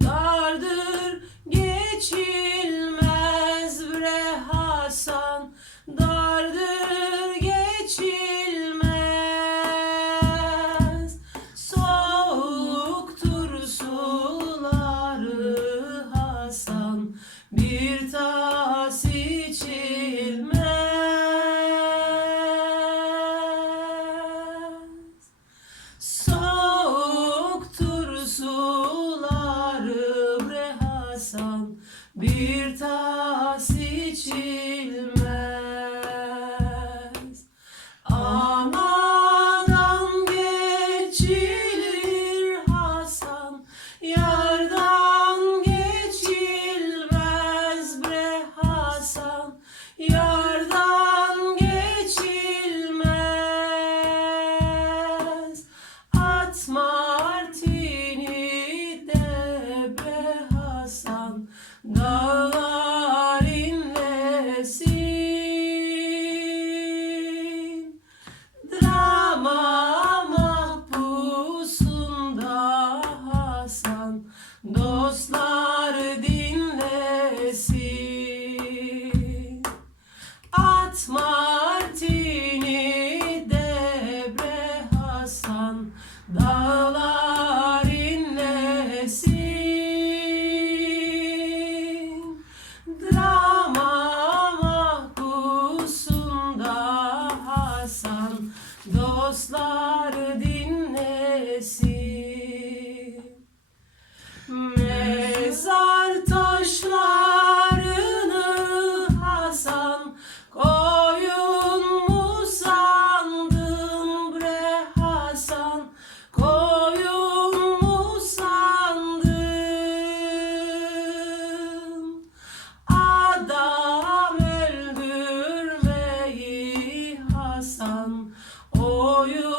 dardır geçil bir taş. Dağlar inlesin Drama mahpusunda Hasan Dostlar dostlar. for you.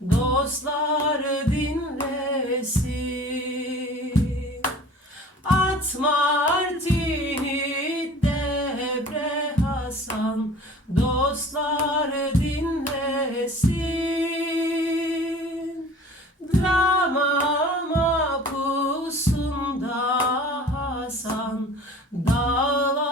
dostlar dinlesin. Atma artini devre Hasan, dostlar dinlesin. Drama mapusunda Hasan, dağlar